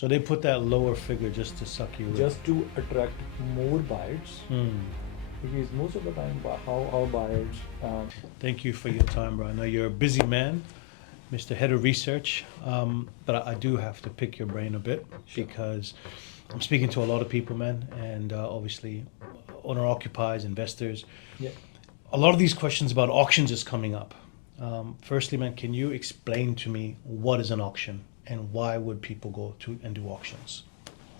So they put that lower figure just to suck you in. just to attract more buyers. Because most of the time, how our buyers. Thank you for your time, bro. I know you're a busy man, Mr. Head of Research, but I do have to pick your brain a bit Sure. because I'm speaking to a lot of people, man, and obviously owner-occupiers, investors. Yeah. A lot of these questions about auctions is coming up. Firstly, man, can you explain to me what is an auction and why would people go to and do auctions?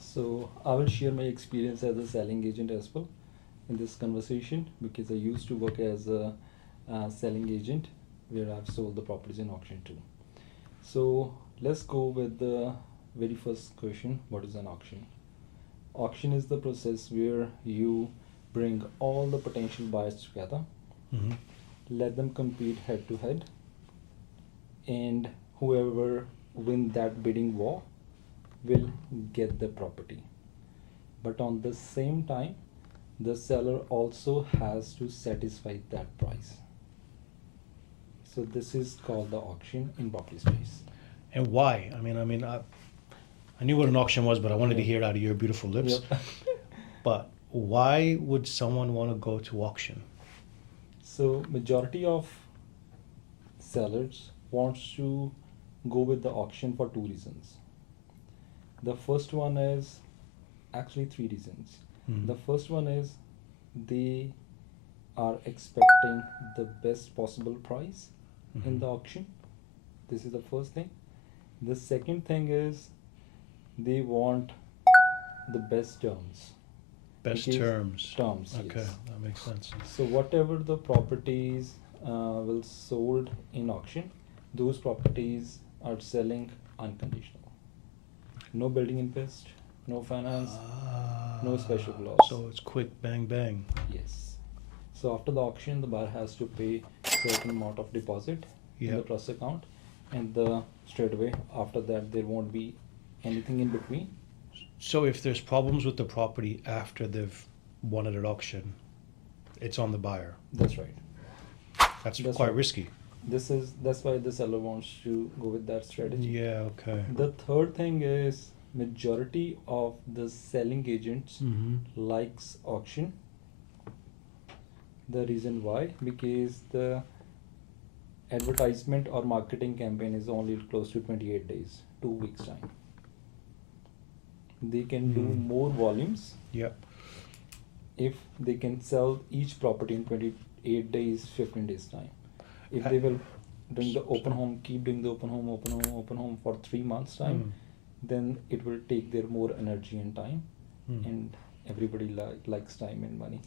So I will share my experience as a selling agent as well in this conversation, because I used to work as a selling agent where I've sold the properties in auction too. So let's go with the very first question. What is an auction? Auction is the process where you bring all the potential buyers together, Mm-hmm. let them compete head to head, and whoever win that bidding war will get the property. But on the same time, the seller also has to satisfy that price. So this is called the auction in property space. And why? I knew what an auction was, but I wanted to Yeah. hear it out of your beautiful lips. Yep. But why would someone want to go to auction? So majority of sellers wants to go with the auction for two reasons. The first one is actually three reasons. Mhm. The first one is they are expecting the best possible price in Mhm. the auction. This is the first thing. The second thing is they want the best terms. Best Because terms. Terms, Okay, yes. that makes sense. So whatever the properties will sold in auction, those properties are selling unconditional. No building interest, no finance, no special clause. So it's quick, bang, bang. Yes. So after the auction, the buyer has to pay certain amount of deposit in the Yep. trust account, and straight away after that there won't be anything in between. So if there's problems with the property after they've won it at auction, it's on the buyer. That's right. That's That's quite right. risky. That's why the seller wants to go with that strategy. Yeah, okay. The third thing is majority of the selling agents Mm-hmm. likes auction. The reason why, because the advertisement or marketing campaign is only close to 28 days, 2 weeks time. They can do more volumes Yep. if they can sell each property in 28 days, 15 days time. If they will doing the open home, keep doing the open home for 3 months time, then it will take their more energy and time, and everybody likes time and money.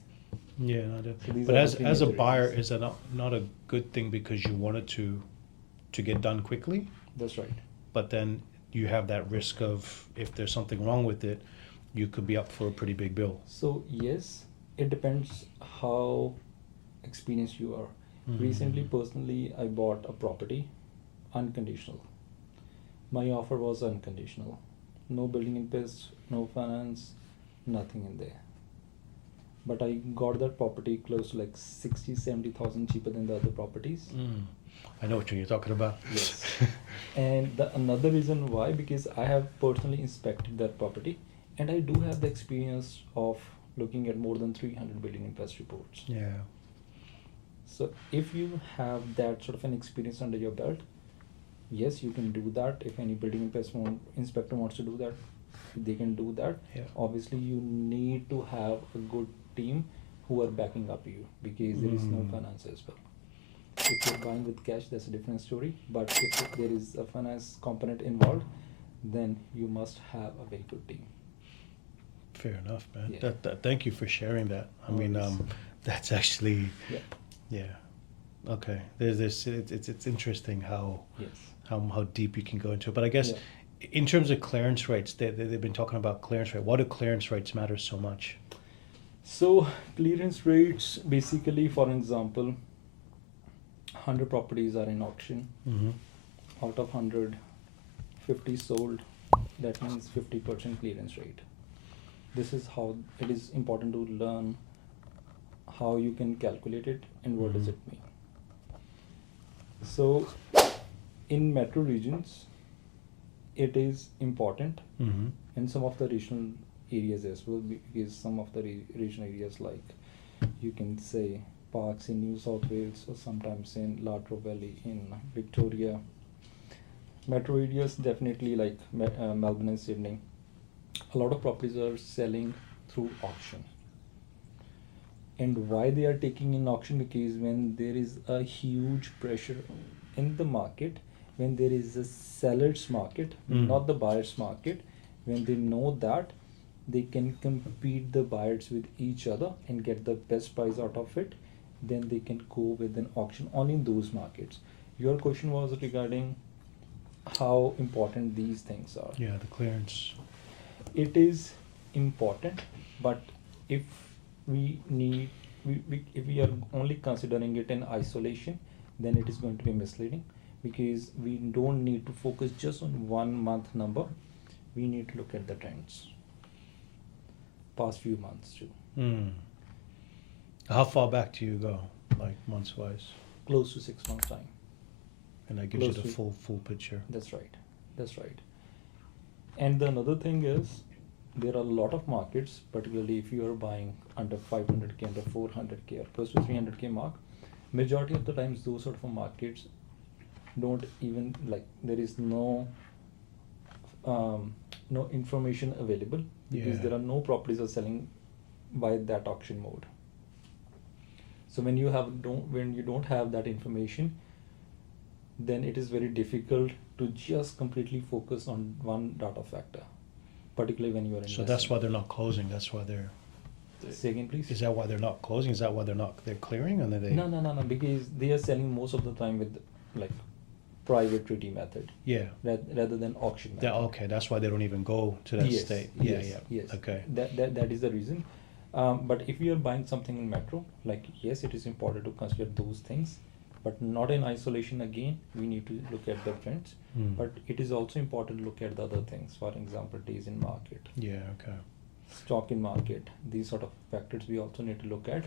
Yeah, no, So these but are the as three a major buyer, reasons. is that not a good thing because you wanted to get done quickly, That's right. but then you have that risk of if there's something wrong with it, you could be up for a pretty big bill. So yes, it depends how experienced you are. Recently, personally, I bought a property unconditional. My offer was unconditional. No building interest, no finance, nothing in there. But I got that property close to like 60,000-70,000 cheaper than the other properties. I know what you're talking about. Yes. And the another reason why, because I have personally inspected that property, and I do have the experience of looking at more than 300 building interest reports. Yeah. So if you have that sort of an experience under your belt, yes, you can do that. If any building inspector wants to do that, they can do that. Yeah. Obviously, you need to have a good team who are backing up you, because there is no finance as well. If you're buying with cash, that's a different story. But if there is a finance component involved, then you must have a very good team. Fair enough, man. Yeah. Thank you for sharing that. I mean, Always. that's actually, Yeah. yeah. Okay. There's this. It's interesting how Yes. how deep you can go into it. But I guess Yeah. in terms of clearance rates, they've been talking about clearance rate. Why do clearance rates matter so much? So clearance rates, basically, for example, 100 properties are in auction. Mm-hmm. Out of 100, 50 sold. That means 50% clearance rate. This is how it is important to learn how you can calculate it and what does it mean. So in metro regions, it is important Mm-hmm. in some of the regional areas as well, because some of the regional areas, like you can say parks in New South Wales, or sometimes in Latrobe Valley in Victoria, metro areas, definitely like Melbourne and Sydney, a lot of properties are selling through auction. And why they are taking in auction? Because when there is a huge pressure in the market, when there is a seller's market, not the buyer's market, when they know that they can compete the buyers with each other and get the best price out of it, then they can go with an auction only in those markets. Your question was regarding how important these things are. Yeah, the clearance. It is important, but if we need if we are only considering it in isolation, then it is going to be misleading, because we don't need to focus just on 1 month number. We need to look at the trends past few months too. Mm. How far back do you go, like months wise? Close to 6 months time. And that gives you Close the to- full picture. That's right. That's right. And the another thing is, there are a lot of markets, particularly if you are buying under 500k, under 400k, or close to 300k mark. Majority of the times, those sort of markets don't even, like, there is no information available, because Yeah. there are no properties are selling by that auction mode. So when you don't have that information, then it is very difficult to just completely focus on one data factor, particularly when you are investing. So that's why they're not closing. That's why they're. Say again, please. Is that why they're not closing? Is that why they're clearing, and then they? No, because they are selling most of the time with, like, private treaty method, Yeah. rather than auction method. Yeah. Okay. That's why they don't even go to that Yes, state. yes, Yeah. yes. Okay. That is the reason. But if you are buying something in metro, like, yes, it is important to consider those things, but not in isolation. Again, we need to look at the trends, Mm. but it is also important to look at the other things. For example, days in market, Yeah. Okay. stock in market, these sort of factors we also need to look at,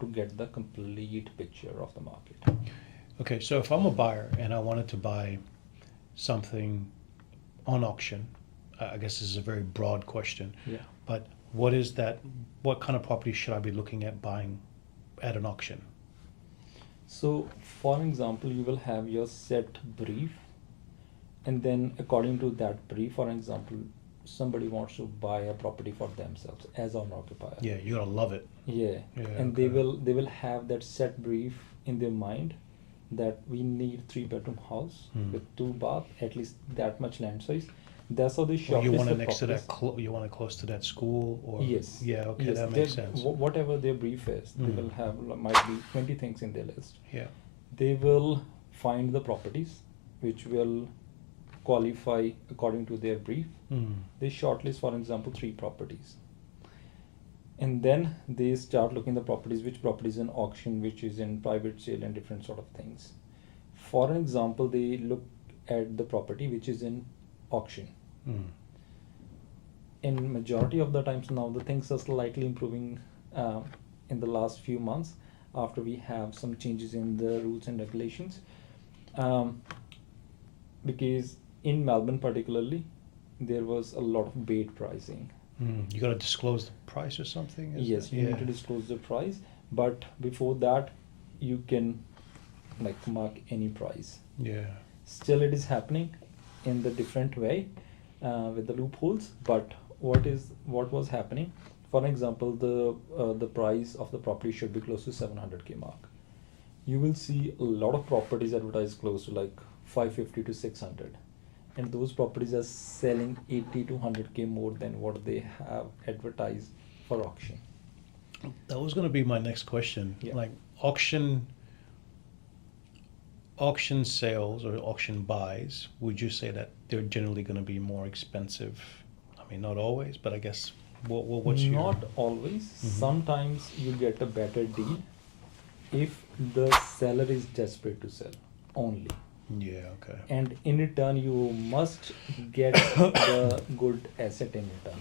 to get the complete picture of the market. Okay. So if I'm a buyer and I wanted to buy something on auction, I guess this is a very broad question, Yeah. but what is that? What kind of property should I be looking at buying at an auction? So, for example, you will have your set brief, and then according to that brief, for example, somebody wants to buy a property for themselves as an occupier. Yeah, you're gonna love it. Yeah. Yeah, And okay. they will have that set brief in their mind, that we need 3-bedroom house with 2 bath, at least that much land size. That's how they Or shortlist you want the it next to that. properties. You want it close to that school, or Yes. Yeah. Okay, Yes. that makes sense. Whatever their brief is, they Mm. will have, might be 20 things in their list. Yeah. They will find the properties which will qualify according to their brief. Mm. They shortlist, for example, 3 properties, and then they start looking the properties, which properties in auction, which is in private sale, and different sort of things. For example, they look at the property which is in auction. Mm. In majority of the times now, the things are slightly improving in the last few months, after we have some changes in the rules and regulations, because in Melbourne particularly, there was a lot of bait pricing. Mm. You gotta disclose the price or something. Yes, you need to disclose the price, but before that, you can, like, mark any price. Yeah. Still, it is happening in the different way, with the loopholes. But what was happening? For example, the price of the property should be close to 700k mark. You will see a lot of properties advertised close to like 550 to 600, and those properties are selling 80 to 100k more than what they have advertised for auction. That was gonna be my next question. Yeah. Like auction sales or auction buys, would you say that they're generally gonna be more expensive? I mean, not always, but I guess what's your. Not always. Mhm. Sometimes you get a better deal if the seller is desperate to sell only, Yeah. Okay. and in return you must get the good asset in return.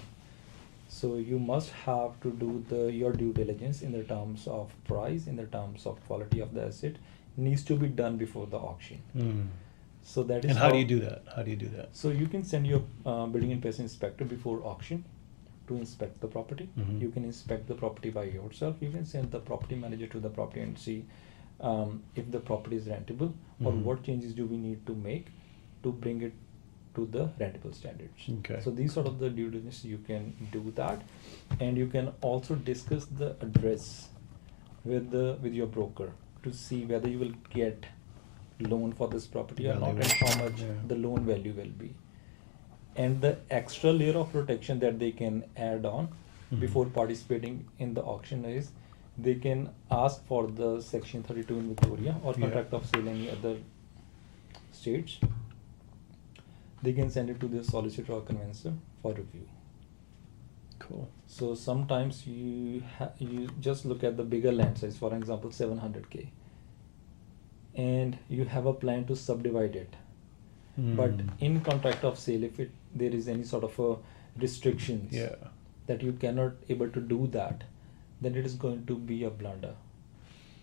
So you must have to do your due diligence in the terms of price, in the terms of quality of the asset, needs to be done before the auction. Mm. So that is And how do you do that? How do you do that? So you can send your building and pest inspector before auction to inspect the property. Mhm. You can inspect the property by yourself. You can send the property manager to the property and see if the property is rentable or Mhm. what changes do we need to make to bring it to the rentable standards. Okay. So these sort of the due diligence you can do that, and you can also discuss the address with your broker to see whether you will get loan for this property or not and Valuation, how much yeah. the loan value will be, and the extra layer of protection that they can add on Mhm. before participating in the auction is they can ask for the section 32 in Victoria or Yeah. contract of sale in any other states. They can send it to the solicitor or conveyancer for review. Cool. So sometimes you just look at the bigger land size, for example 700K, and you have a plan to subdivide it. But Mm. in contract of sale, if there is any sort of a restrictions Yeah. that you cannot able to do that, then it is going to be a blunder.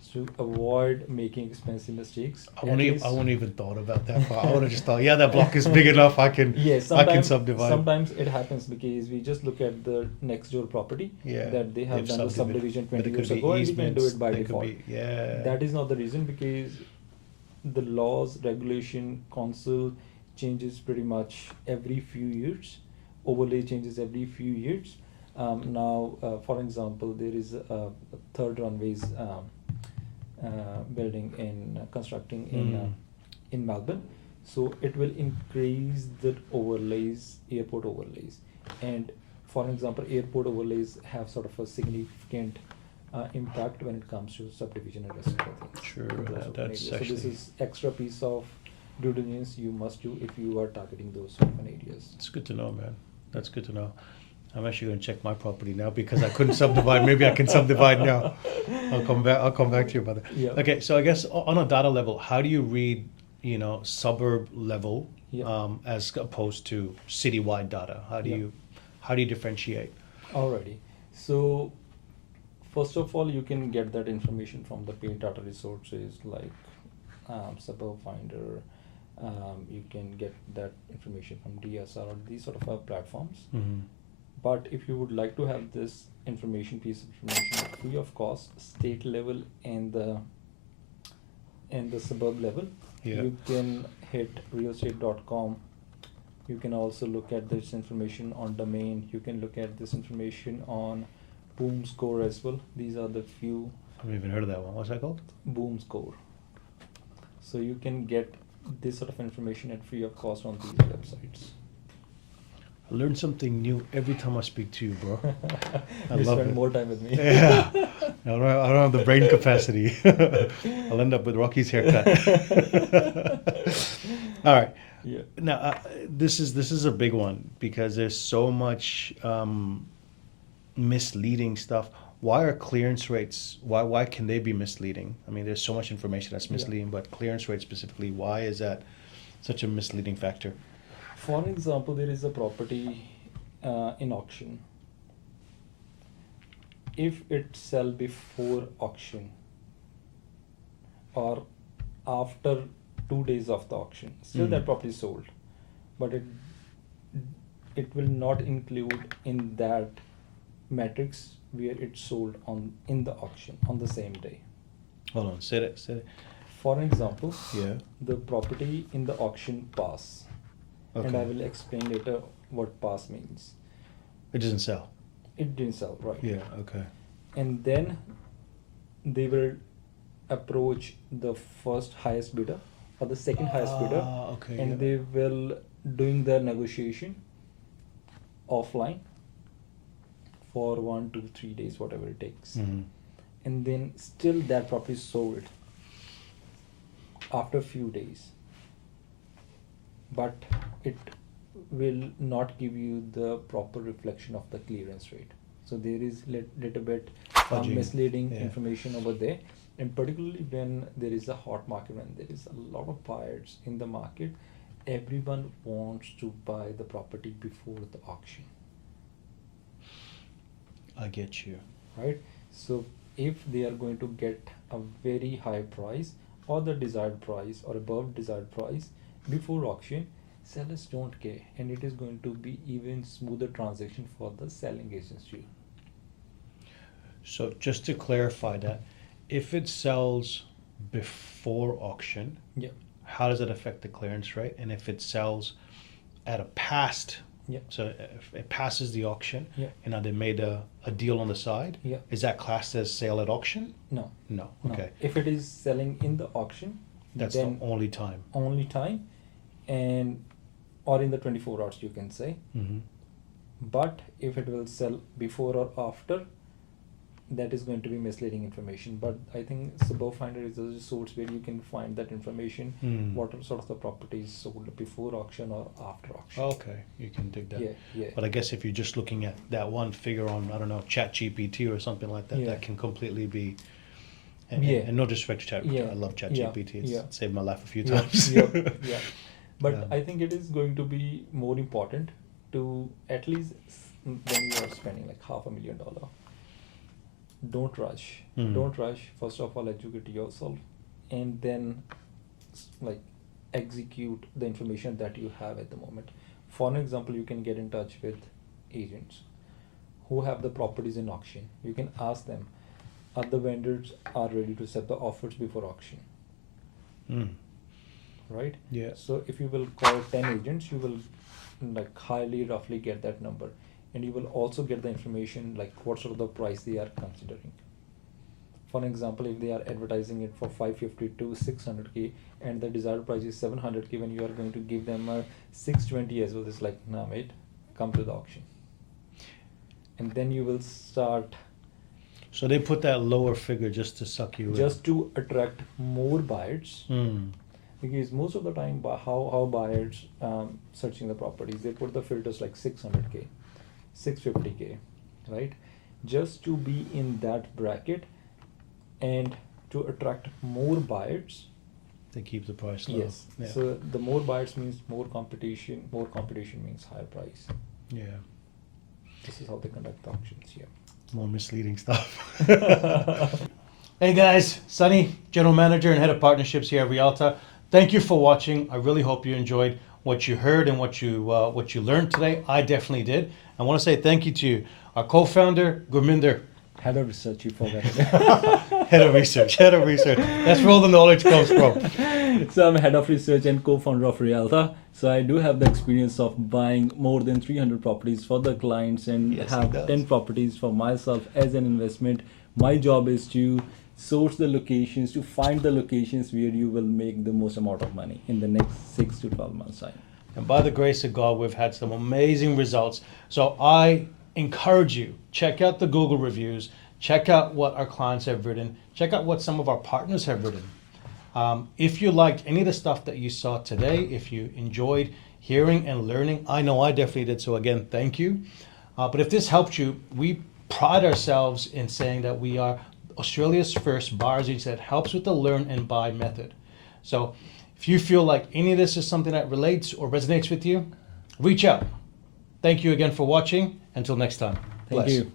So avoid making expensive mistakes. I wouldn't, At even, least- I wouldn't even thought about that part. I would have just thought, yeah, that block is big enough. I can, Yes, I can sometimes subdivide. sometimes it happens because we just look at the next door property Yeah. that they have They've done the subdivision but 20 it years could be ago, and we can do easements, it by they could default. be- yeah. That is not the reason, because the laws, regulation, council changes pretty much every few years. Overlay changes every few years. Now, for example, there is a third runways building in constructing in Melbourne. So it will increase the overlays, airport overlays, and for example, airport overlays have sort of a significant impact when it comes to subdivision and rest of the things. Sure, in those that- urban that's areas. So this actually- is extra piece of due diligence you must do if you are targeting those urban areas. It's good to know, man. That's good to know. I'm actually going to check my property now because I couldn't subdivide. Maybe I can subdivide now. I'll come back. I'll come back to you about that. Yeah. Okay, so I guess on a data level, how do you read, suburb level, Yeah. as opposed to citywide data? How do Yeah. you differentiate? Alrighty. So first of all, you can get that information from the paid data resources like Suburb Finder. You can get that information from DSR or these sort of platforms. Mm-hmm. But if you would like to have this piece of information free of cost, state level and the suburb level, Yeah. you can hit realestate.com. You can also look at this information on domain. You can look at this information on Boom Score as well. These are the few I haven't even heard of that one. What's that called? Boom Score. So you can get this sort of information at free of cost on these websites. I learn something new every time I speak to you, bro. I You love spend it. more time with me. Yeah. I don't have the brain capacity. I'll end up with Rocky's haircut. All right. Yeah. Now, this is a big one because there's so much misleading stuff. Why are clearance rates? Why can they be misleading? I mean, there's so much information that's Yeah. misleading, but clearance rate specifically, why is that such a misleading factor? For example, there is a property in auction. If it sell before auction or after 2 days of the auction, still Mm. that property is sold, but it will not include in that matrix where it's sold in the auction on the same day. Hold on, say that. For example, Yeah. the property in the auction pass, and I Okay. will explain later what pass means. It doesn't sell. It didn't sell, right? Yeah. Okay. And then they will approach the first highest bidder or the second highest bidder, Okay. and yeah. they will doing the negotiation offline for 1 to 3 days, whatever it takes. Mhm. And then still that property is sold after a few days, but it will not give you the proper reflection of the clearance rate. So there is little bit Fudging. misleading Yeah. information over there, and particularly when there is a hot market, when there is a lot of buyers in the market, everyone wants to buy the property before the auction, I get you. right? So if they are going to get a very high price or the desired price or above desired price, Before auction, sellers don't care, and it is going to be even smoother transaction for the selling agents too. So just to clarify that, if it sells before auction, Yeah. how does it affect the clearance rate? And if it sells at a past, Yeah. so if it passes the auction, Yeah. and now they made a deal on the side, Yeah. is that classed as sale at auction? No. No. No. Okay. If it is selling in the auction, That's then the only time. only time, and or in the 24 hours you can say. Mm-hmm. But if it will sell before or after, that is going to be misleading information. But I think Suburb Finder is a resource where you can find that information, Mm. what are sort of the properties sold before auction or after auction. Okay, you can dig that. Yeah, yeah. But I guess if you're just looking at that one figure on, I don't know, ChatGPT or something like that, Yeah. that can completely be. And, Yeah. and no disrespect to Chat, Yeah. I love Yeah. ChatGPT. It's Yeah. saved my life a few Yeah, times. yeah, yeah. But Yeah. I think it is going to be more important to at least when you are spending like $500,000. Don't rush. Mm. Don't rush. First of all, educate yourself, and then like execute the information that you have at the moment. For an example, you can get in touch with agents who have the properties in auction. You can ask them, are the vendors are ready to set the offers before auction, Mm. right? Yeah. So if you will call 10 agents, you will like highly roughly get that number, and you will also get the information like what sort of the price they are considering. For example, if they are advertising it for 550 to 600K and the desired price is 700K, when you are going to give them a 620 as well, it's like, nah mate, come to the auction. And then you will start So they put that lower figure just to suck you just to attract more buyers. in. Because most of the time, how buyers searching the properties, they put the filters like 600K, 650K, right? Just to be in that bracket and to attract more buyers. They keep the price low. Yes. Yeah. So the more buyers means more competition. More competition means higher price. Yeah. This is how they conduct the auctions here. More misleading stuff. Hey guys, Sunny, General Manager and Head of Partnerships here at Rialta. Thank you for watching. I really hope you enjoyed what you heard and what you learned today. I definitely did. I want to say thank you to our co-founder, Gurminder. Head of research, you forgot. Head of research. That's where all the knowledge comes from. So I'm head of research and co-founder of Rialta. So I do have the experience of buying more than 300 properties for the clients and Yes, he have does. 10 properties for myself as an investment. My job is to source the locations, to find the locations where you will make the most amount of money in the next 6 to 12 months time. And by the grace of God, we've had some amazing results. So I encourage you, check out the Google reviews, check out what our clients have written, check out what some of our partners have written. If you liked any of the stuff that you saw today, if you enjoyed hearing and learning, I know I definitely did. So again, thank you. But if this helped you, we pride ourselves in saying that we are Australia's first buyer's agent that helps with the learn and buy method. So if you feel like any of this is something that relates or resonates with you, reach out. Thank you again for watching. Until next time. Thank Bless. you.